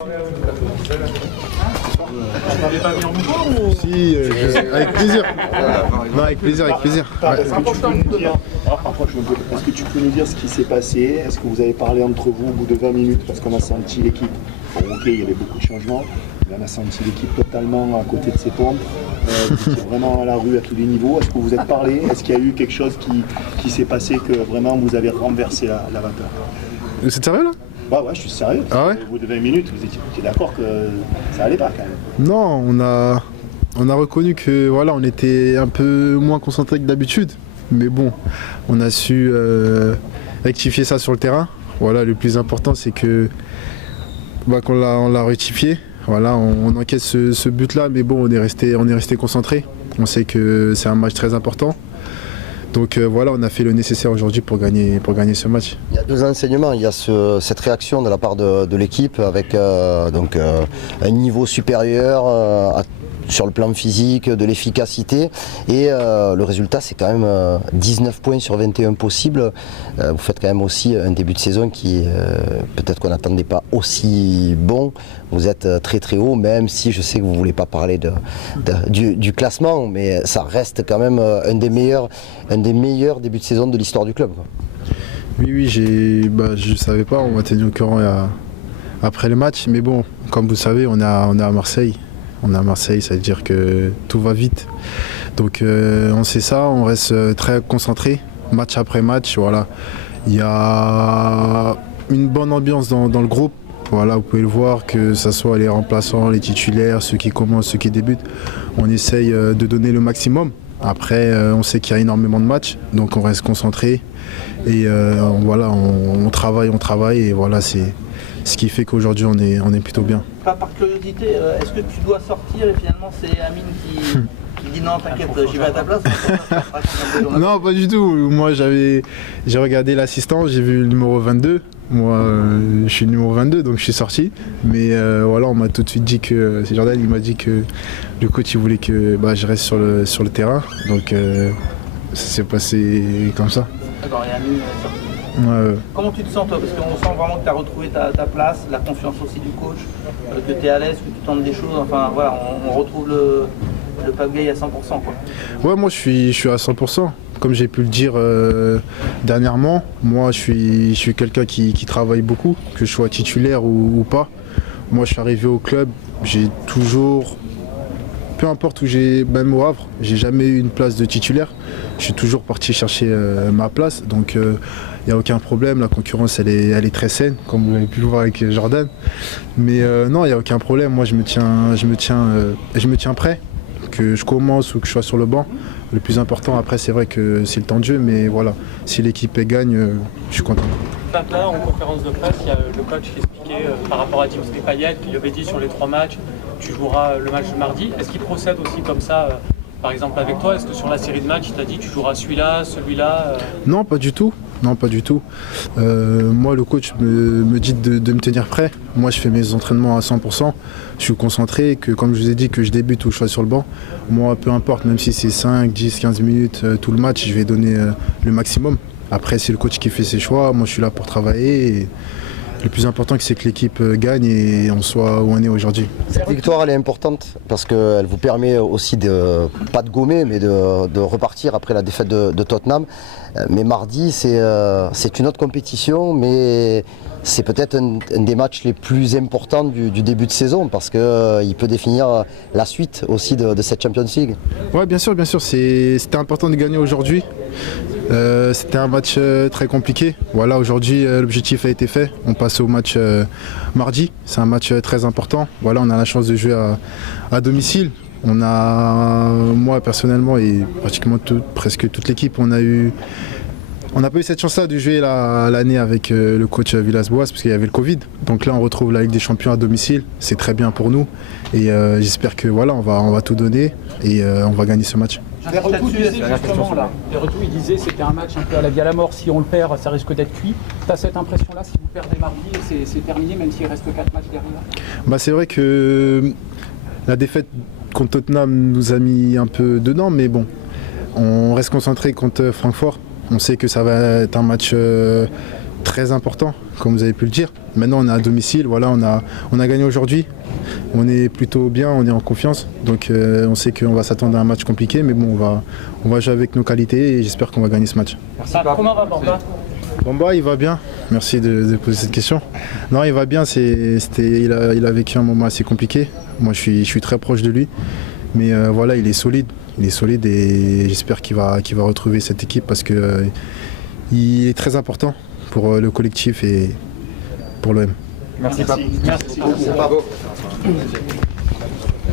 Si, avec plaisir. Non, avec plaisir, avec plaisir. Ouais. Est-ce que tu peux nous dire ce qui s'est passé? Est-ce que vous avez parlé entre vous au bout de 20 minutes? Parce qu'on a senti l'équipe, bon, ok, il y avait beaucoup de changements, mais on a senti l'équipe totalement à côté de ses pompes. Vous étiez vraiment à la rue à tous les niveaux. Est-ce que vous êtes parlé? Est-ce qu'il y a eu quelque chose qui s'est passé que vraiment vous avez renversé la vapeur? C'est sérieux là? Bah ouais, je suis sérieux. Ah ouais? Au bout de 20 minutes, vous étiez d'accord que ça allait pas quand même? Non, on a reconnu que voilà, on était un peu moins concentré que d'habitude. Mais bon, on a su rectifier ça sur le terrain. Voilà, le plus important c'est que qu'on l'a rectifié. Voilà, on encaisse ce but-là, mais bon, on est resté concentré. On sait que c'est un match très important. Donc voilà, on a fait le nécessaire aujourd'hui pour gagner ce match. Il y a deux enseignements. Il y a cette réaction de la part de l'équipe avec un niveau supérieur sur le plan physique, de l'efficacité. Et le résultat, c'est quand même 19 points sur 21 possibles. Vous faites quand même aussi un début de saison qui, peut-être qu'on n'attendait pas aussi bon. Vous êtes très très haut, même si je sais que vous ne voulez pas parler du classement, mais ça reste quand même un des meilleurs débuts de saison de l'histoire du club, quoi. Oui, je ne savais pas, on m'a tenu au courant après le match. Mais bon, comme vous savez, on est à Marseille. On est à Marseille, ça veut dire que tout va vite. Donc on sait ça, on reste très concentré, match après match. Voilà. Il y a une bonne ambiance dans le groupe. Voilà, vous pouvez le voir, que ce soit les remplaçants, les titulaires, ceux qui commencent, ceux qui débutent. On essaye de donner le maximum. Après, on sait qu'il y a énormément de matchs, donc on reste concentré. Et voilà, on travaille et voilà, c'est ce qui fait qu'aujourd'hui on est plutôt bien. Par curiosité, est-ce que tu dois sortir et finalement c'est Amine qui dit non, t'inquiète, j'y vais à ta place? Non, pas du tout. Moi j'ai regardé l'assistant, j'ai vu le numéro 22. Moi je suis le numéro 22 donc je suis sorti. Mais voilà, on m'a tout de suite dit que, c'est Jordan, il m'a dit que le coach il voulait que je reste sur le terrain. Donc ça s'est passé comme ça. D'accord, et Amine est sorti. Ouais. Comment tu te sens toi? Parce qu'on sent vraiment que tu as retrouvé ta place, la confiance aussi du coach, que tu es à l'aise, que tu tentes des choses, enfin voilà, on retrouve le Pape Gueye à 100%, quoi. Ouais, moi je suis à 100%. Comme j'ai pu le dire dernièrement, moi je suis quelqu'un qui travaille beaucoup, que je sois titulaire ou pas. Moi je suis arrivé au club, j'ai toujours, peu importe où même au Havre, j'ai jamais eu une place de titulaire. Je suis toujours parti chercher ma place, donc il n'y a aucun problème. La concurrence elle est très saine, comme vous avez pu le voir avec Jordan. Mais non, il n'y a aucun problème. Moi je me tiens prêt, que je commence ou que je sois sur le banc. Le plus important après, c'est vrai que c'est le temps de jeu, mais voilà, si l'équipe gagne, je suis content. Là, en conférence de presse, il y a le coach qui expliquait par rapport à Dimitri Payet, qui lui avait dit sur les 3 matchs, tu joueras le match de mardi. Est-ce qu'il procède aussi comme ça, par exemple avec toi? Est-ce que sur la série de matchs, il t'a dit tu joueras celui-là Non, pas du tout. Non, pas du tout. Moi, le coach me dit de me tenir prêt. Moi, je fais mes entraînements à 100%. Je suis concentré, que comme je vous ai dit, que je débute ou que je sois sur le banc. Moi, peu importe, même si c'est 5, 10, 15 minutes, tout le match, je vais donner le maximum. Après, c'est le coach qui fait ses choix. Moi, je suis là pour travailler. Et le plus important, c'est que l'équipe gagne et on soit où on est aujourd'hui. Cette victoire, elle est importante parce qu'elle vous permet aussi pas de gommer, mais de repartir après la défaite de Tottenham. Mais mardi, c'est une autre compétition, mais c'est peut-être un des matchs les plus importants du début de saison parce qu'il peut définir la suite aussi de cette Champions League. Oui, bien sûr. C'était important de gagner aujourd'hui. C'était un match très compliqué. Voilà, aujourd'hui, l'objectif a été fait. On passe au match mardi. C'est un match très important. Voilà, on a la chance de jouer à domicile. Moi personnellement et pratiquement presque toute l'équipe, on n'a pas eu cette chance-là de jouer l'année avec le coach Villas-Boas parce qu'il y avait le Covid. Donc là, on retrouve la Ligue des Champions à domicile. C'est très bien pour nous. Et j'espère que voilà, on va tout donner et on va gagner ce match. Les retours ils disaient que c'était un match un peu à la vie à la mort. Si on le perd, ça risque d'être cuit. Tu as cette impression-là, si vous perdez mardi, c'est terminé, même s'il reste 4 matchs derrière? C'est vrai que la défaite contre Tottenham nous a mis un peu dedans, mais bon, on reste concentré contre Francfort. On sait que ça va être un match très important, comme vous avez pu le dire. Maintenant, on est à domicile, voilà, on a gagné aujourd'hui. On est plutôt bien, on est en confiance. Donc, on sait qu'on va s'attendre à un match compliqué, mais bon, on va jouer avec nos qualités et j'espère qu'on va gagner ce match. Comment va Bamba? Bamba, il va bien. Merci de poser cette question. Non, il va bien. Il a vécu un moment assez compliqué. Moi, je suis très proche de lui. Mais voilà, il est solide. Il est solide et j'espère qu'il va retrouver cette équipe parce que il est très important pour le collectif et pour l'OM. Merci. Merci.